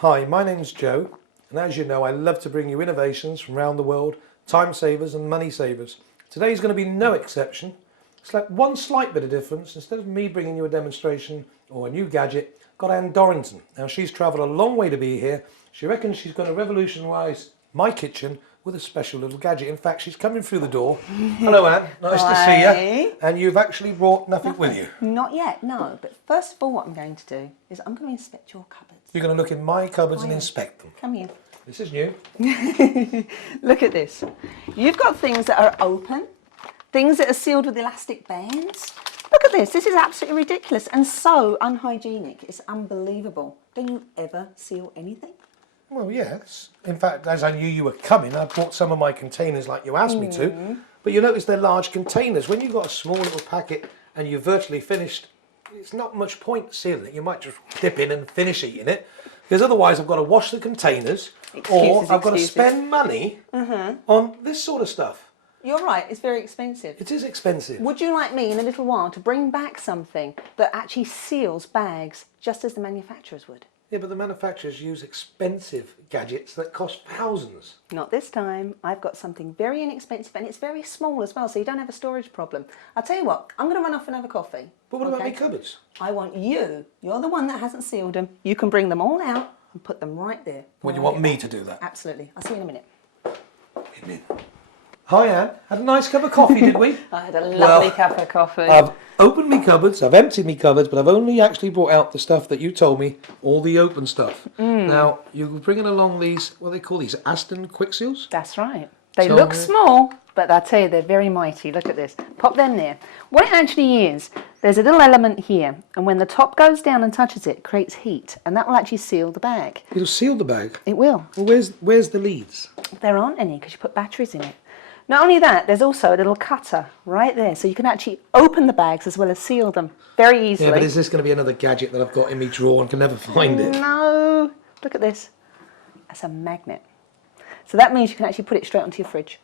Hi, my name's Joe, and as you know, I love to bring you innovations from around the world, time savers and money savers. Today's going to be no exception. It's like one slight bit of difference. Instead of me bringing you a demonstration or a new gadget, got Anne Dorrington. Now, she's travelled a long way to be here. She reckons she's going to revolutionise my kitchen with a special little gadget. In fact, she's coming through the door. Hello, Anne. Nice to see you. And you've actually brought nothing with you. Not yet, no. But first of all, what I'm going to do is I'm going to inspect your cupboards. You're going to look in my cupboards and inspect them. Come here. This is new. Look at this. You've got things that are open, things that are sealed with elastic bands. Look at this. This is absolutely ridiculous and so unhygienic. It's unbelievable. Don't you ever seal anything? Well, yes. In fact, as I knew you were coming, I brought some of my containers like you asked me to. But you notice they're large containers. When you've got a small little packet and you're virtually finished, it's not much point sealing it. You might just dip in and finish eating it. Because otherwise I've got to wash the containers or I've got to spend money on this sort of stuff. You're right, it's very expensive. It is expensive. Would you like me in a little while to bring back something that actually seals bags just as the manufacturers would? Yeah, but the manufacturers use expensive gadgets that cost thousands. Not this time. I've got something very inexpensive and it's very small as well, so you don't have a storage problem. I'll tell you what, I'm going to run off and have a coffee. But what about my cupboards? I want you're the one that hasn't sealed them. You can bring them all out and put them right there. Well, you want me to do that? Absolutely. I'll see you in a minute. Hi, Anne. Had a nice cup of coffee, did we? I had a lovely cup of coffee. I've opened me cupboards, I've emptied me cupboards, but I've only actually brought out the stuff that you told me, all the open stuff. Now, you're bringing along these, what do they call these, ASTON quick seals? That's right. They look small, but I tell you, they're very mighty. Look at this. Pop them there. What it actually is, there's a little element here, and when the top goes down and touches it, it creates heat, and that will actually seal the bag. It'll seal the bag? It will. Well, where's the leads? There aren't any, because you put batteries in it. Not only that, there's also a little cutter right there, so you can actually open the bags as well as seal them very easily. Yeah, but is this going to be another gadget that I've got in my drawer and can never find it? No. Look at this. That's a magnet. So that means you can actually put it straight onto your fridge.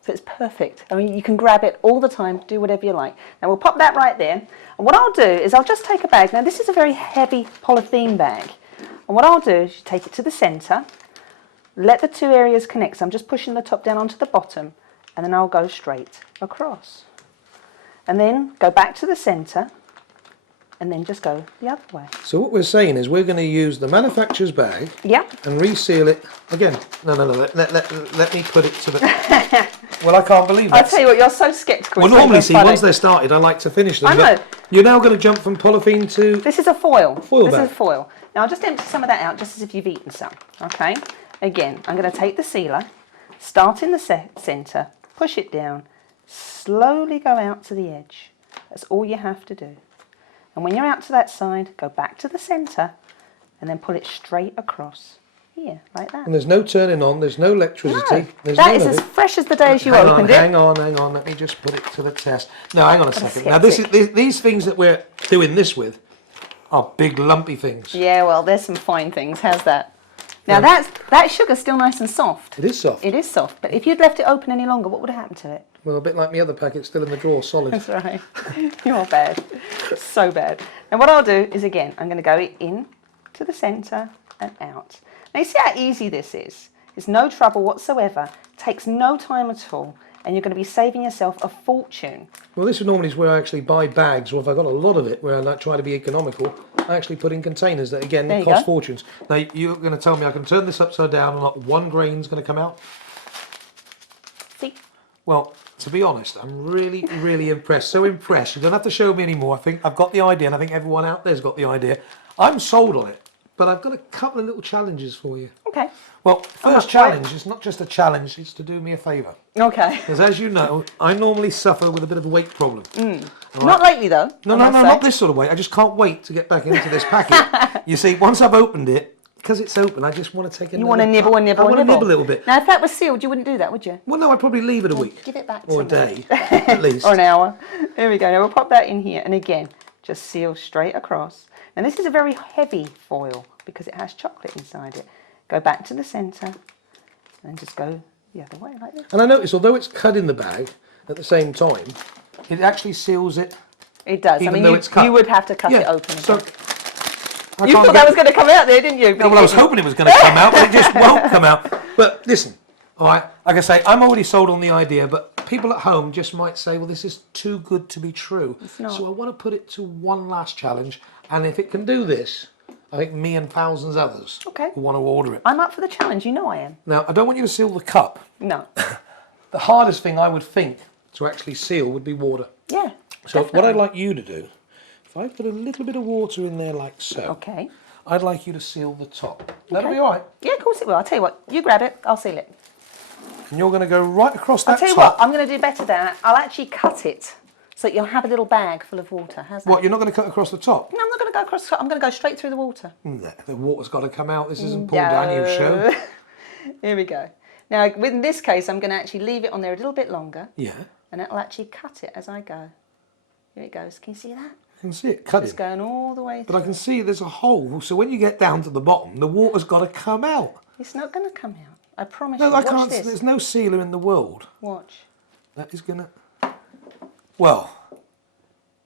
So it's perfect. I mean, you can grab it all the time, do whatever you like. Now we'll pop that right there. And what I'll do is I'll just take a bag. Now this is a very heavy polythene bag. And what I'll do is you take it to the centre, let the two areas connect. So I'm just pushing the top down onto the bottom. And then I'll go straight across. And then go back to the centre and then just go the other way. So what we're saying is we're going to use the manufacturer's bag and reseal it. Again, no, let me put it to the... Well, I can't believe that. I'll tell you what, you're so sceptical. Well, normally, see, once they're started, I like to finish them. I know. But you're now going to jump from polythene to... This is a foil. This is a foil. Now, I'll just empty some of that out just as if you've eaten some, okay? Again, I'm going to take the sealer, start in the centre, push it down, slowly go out to the edge. That's all you have to do. And when you're out to that side, go back to the centre and then pull it straight across. Here, like that. And there's no turning on, there's no electricity. No, that is as fresh as the day as you opened it. Hang on, let me just put it to the test. No, hang on a second. Now, these things that we're doing this with are big lumpy things. Yeah, well, there's some fine things. How's that? Now that sugar's still nice and soft. It is soft. It is soft, but if you'd left it open any longer, what would have happened to it? Well, a bit like my other packet, still in the drawer, solid. That's right. You're bad. So bad. And what I'll do is, again, I'm going to go in to the centre and out. Now, you see how easy this is? It's no trouble whatsoever. Takes no time at all. And you're going to be saving yourself a fortune. Well, this normally is where I actually buy bags, or if I've got a lot of it, where I try to be economical, I actually put in containers that, again, cost fortunes. Now, you're going to tell me I can turn this upside down and not one grain's going to come out? See? Well, to be honest, I'm really, really impressed. So impressed. You don't have to show me anymore. I think I've got the idea, and I think everyone out there's got the idea. I'm sold on it, but I've got a couple of little challenges for you. Okay. Well, first challenge is not just a challenge, it's to do me a favour. Okay. Because as you know, I normally suffer with a bit of a weight problem. Right? Not lately, though. No, not this sort of weight. I just can't wait to get back into this packet. You see, once I've opened it, because it's open, I just want to take a You want to nibble and nibble I and want to nibble. nibble a little bit. Now, if that was sealed, you wouldn't do that, would you? Well, no, I'd probably leave it a week. Give it back to Or a me. day, at least. Or an hour. There we go. Now, we'll pop that in here. And again, just seal straight across. And this is a very heavy foil because it has chocolate inside it. Go back to the centre and just go the other way like this. And I notice, although it's cut in the bag at the same time, it actually seals it. It does. Even I mean, though it's cut. you would have to cut it open So again. You thought that was going to come out there, didn't you? No, well, I was hoping it was going to come out, but it just won't come out. But listen, all right, like I say, I'm already sold on the idea, but people at home just might say, well, this is too good to be true. It's not. So I want to put it to one last challenge, and if it can do this, I think me and thousands others will want to order it. I'm up for the challenge, you know I am. Now, I don't want you to seal the cup. No. The hardest thing I would think to actually seal would be water. Yeah, So definitely. what I'd like you to do, if I put a little bit of water in there like so, Okay. I'd like you to seal the top. That'll be all right. Yeah, of course it will. I'll tell you what, you grab it, I'll seal it. And you're going to go right across that I'll tell you top. what, I'm going to do better than that. I'll actually cut it so that you'll have a little bag full of water. How's that? What, you're not going to cut across the top? No, I'm not going to go across the top. I'm going to go straight through the water. No, the water's got to come out. This isn't Paul Daniels' show. Here we go. Now, in this case, I'm going to actually leave it on there a little bit longer. Yeah. And it'll actually cut it as I go. Here it goes. Can you see that? I can see it cutting. It's going all the way through. But I can see there's a hole, so when you get down to the bottom, the water's got to come out. It's not going to come out. I promise No, you. I Watch can't. this. There's no sealer in the world Watch. that is going to... Well,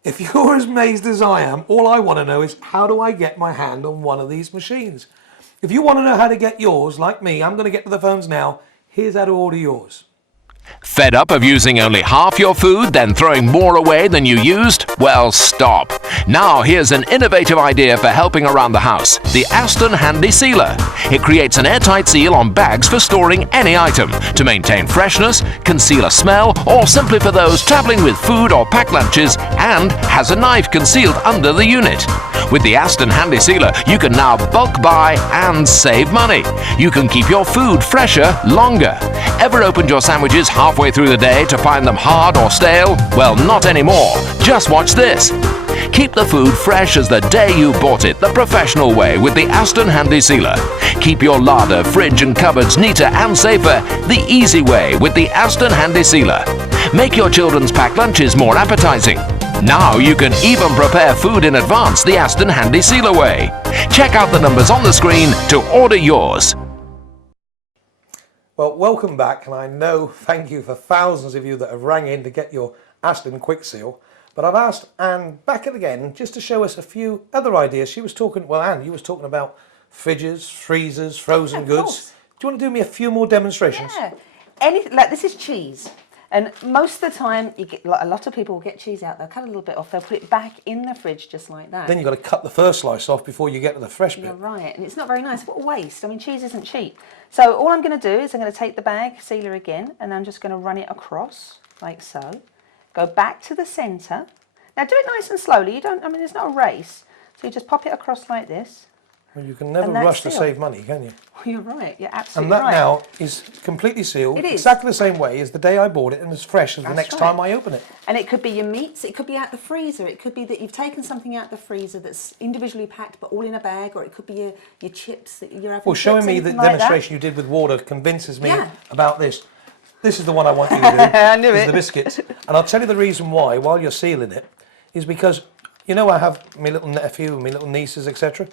if you're as amazed as I am, all I want to know is how do I get my hand on one of these machines? If you want to know how to get yours, like me, I'm going to get to the phones now. Here's how to order yours. Fed up of using only half your food, then throwing more away than you used? Well, stop. Now here's an innovative idea for helping around the house. The ASTON Handy Sealer. It creates an airtight seal on bags for storing any item, to maintain freshness, conceal a smell, or simply for those traveling with food or packed lunches, and has a knife concealed under the unit. With the ASTON Handy Sealer, you can now bulk buy and save money. You can keep your food fresher longer. Ever opened your sandwiches halfway through the day to find them hard or stale? Well, not anymore. Just watch this. Keep the food fresh as the day you bought it, the professional way with the ASTON Handy Sealer. Keep your larder, fridge and cupboards neater and safer the easy way with the ASTON Handy Sealer. Make your children's packed lunches more appetizing. Now you can even prepare food in advance the ASTON Handy Sealer way. Check out the numbers on the screen to order yours. Well, welcome back, and I know, thank you for thousands of you that have rang in to get your ASTON Quick Seal. But I've asked Anne back again just to show us a few other ideas. She was talking, well, Anne, you was talking about fridges, freezers, frozen goods. course. Do you want to do me a few more demonstrations? Yeah. Anything like this is cheese. And most of the time, you get, like, a lot of people will get cheese out, they'll cut a little bit off, they'll put it back in the fridge just like that. Then you've got to cut the first slice off before you get to the fresh bit. You're right, and it's not very nice. What a waste. I mean, cheese isn't cheap. So all I'm going to do is I'm going to take the bag, sealer again, and I'm just going to run it across, like so. Go back to the centre. Now do it nice and slowly. You don't, I mean, it's not a race. So you just pop it across like this. Well, you can never And that's rush to sealed. save money, can you? You're right, you're And absolutely that right. now is completely sealed, It is. exactly the same way as the day I bought it and as fresh as the That's next right. time I open it. And it could be your meats, it could be out the freezer, it could be that you've taken something out the freezer that's individually packed but all in a bag, or it could be your chips that you're having. Well, showing chips, me the anything like that. demonstration you did with water convinces me Yeah. about this. This is the one I want you to do. I knew is it. the biscuits. And I'll tell you the reason why, while you're sealing it, is because, you know, I have my little nephew and my little nieces, etc.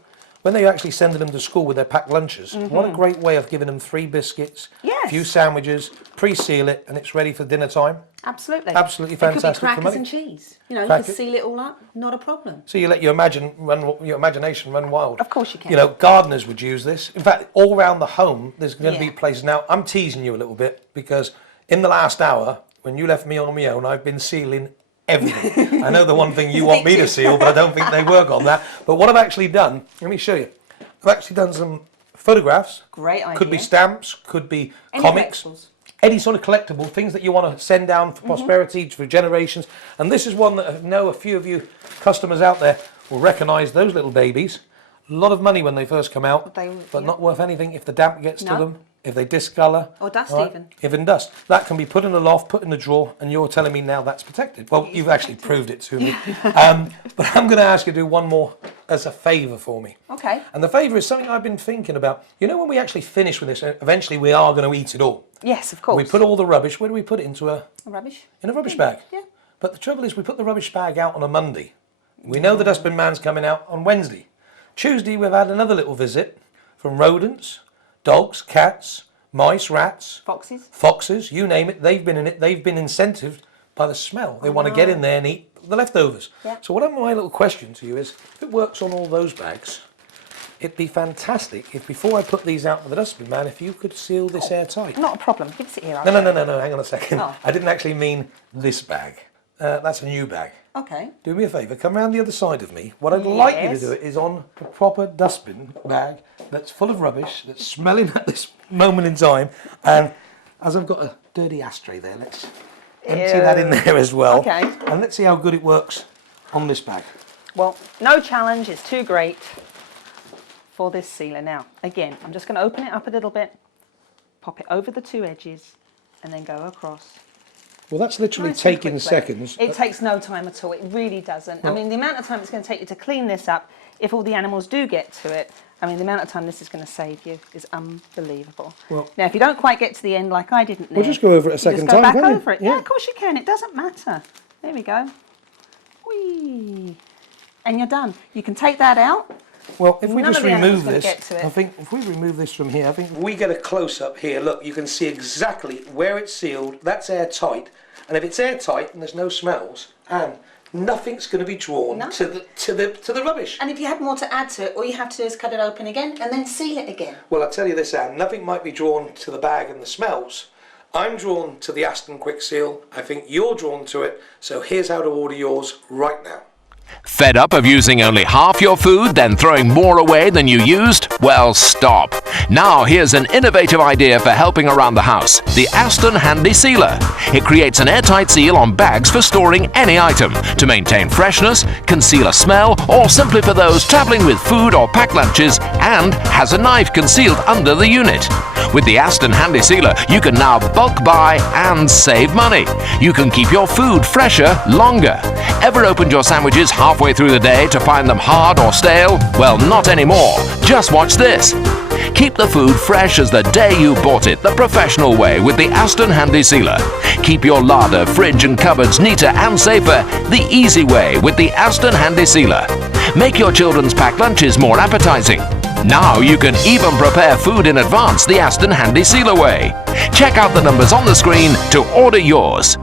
When they're actually sending them to school with their packed lunches, what a great way of giving them 3 biscuits, Yes. a few sandwiches, pre-seal it, and it's ready for dinner time. Absolutely. Absolutely It could fantastic for be crackers money. and cheese. You know, you Crackers. can seal it all up, not a problem. So you let your imagination run wild. Of course you can. You know, gardeners would use this. In fact, all around the home, there's going to be Yeah. places. Now, I'm teasing you a little bit because in the last hour, when you left me on my own, I've been sealing everything. I know the one thing you want me to seal, but I don't think they work on that. But what I've actually done, let me show you. I've actually done some photographs. Great idea. Could be stamps, could be Any comics. collectibles. Any sort of collectible, things that you want to send down for posterity, for generations. And this is one that I know a few of you customers out there will recognise those little babies. A lot of money when they first come out, They- but yeah. not worth anything if the damp gets to No. them, if they discolour. Or dust all even. Even dust. That can be put in a loft, put in a drawer, and you're telling me now that's protected. Well, you've actually proved it to me. But I'm going to ask you to do one more as a favour for me. Okay. And the favour is something I've been thinking about. You know, when we actually finish with this, eventually we are going to eat it all. Yes, of course. We put all the rubbish, where do we put it? Into a Rubbish. rubbish bag. Yeah. But the trouble is we put the rubbish bag out on a Monday. We know the dustbin man's coming out on Wednesday. Tuesday we've had another little visit from rodents, dogs, cats, mice, rats, Foxes. foxes, you name it. They've been in it. They've been incentivized by the smell. They want to get in there and eat the leftovers. Yeah. So my little question to you is, if it works on all those bags, it'd be fantastic if before I put these out for the dustbin man, if you could seal this airtight. Not a problem. Give it here. No, hang on a second. Oh. I didn't actually mean this bag. That's a new bag. Okay. Do me a favour, come round the other side of me. What I'd like you to Yes. do is on a proper dustbin bag that's full of rubbish, that's smelling at this moment in time. And as I've got a dirty ashtray there, let's empty that in there as well. Okay. And let's see how good it works on this bag. Well, no challenge is too great for this sealer. Now, again, I'm just going to open it up a little bit, pop it over the two edges, and then go across. Well, that's literally Nice and taking quickly. seconds. It takes no time at all. It really doesn't. I mean, the amount of time it's going to take you to clean this up, if all the animals do get to it, I mean, the amount of time this is going to save you is unbelievable. Well- now, if you don't quite get to the end like I didn't, We'll just go over it a you second just go time, back can't we? over it. Yeah. Yeah, of course you can. It doesn't matter. There we go. Whee! And you're done. You can take that out. Well, if we None just of the animals remove gonna this, get to it. I think if we remove this from here, I think we get a close-up here. Look, you can see exactly where it's sealed. That's airtight. And if it's airtight and there's no smells, and nothing's going to be drawn No. to the rubbish. And if you had more to add to it, all you have to do is cut it open again and then seal it again. Well, I'll tell you this, Anne, nothing might be drawn to the bag and the smells. I'm drawn to the Aston Quick Seal. I think you're drawn to it. So here's how to order yours right now. Fed up of using only half your food, then throwing more away than you used? Well, stop. Now here's an innovative idea for helping around the house. The ASTON Handy Sealer. It creates an airtight seal on bags for storing any item, to maintain freshness, conceal a smell, or simply for those traveling with food or packed lunches, and has a knife concealed under the unit. With the ASTON Handy Sealer, you can now bulk buy and save money. You can keep your food fresher longer. Ever opened your sandwiches halfway through the day to find them hard or stale? Well, not anymore. Just watch this. Keep the food fresh as the day you bought it the professional way with the ASTON Handy Sealer. Keep your larder, fridge and cupboards neater and safer the easy way with the ASTON Handy Sealer. Make your children's packed lunches more appetizing. Now you can even prepare food in advance the ASTON Handy Sealer way. Check out the numbers on the screen to order yours.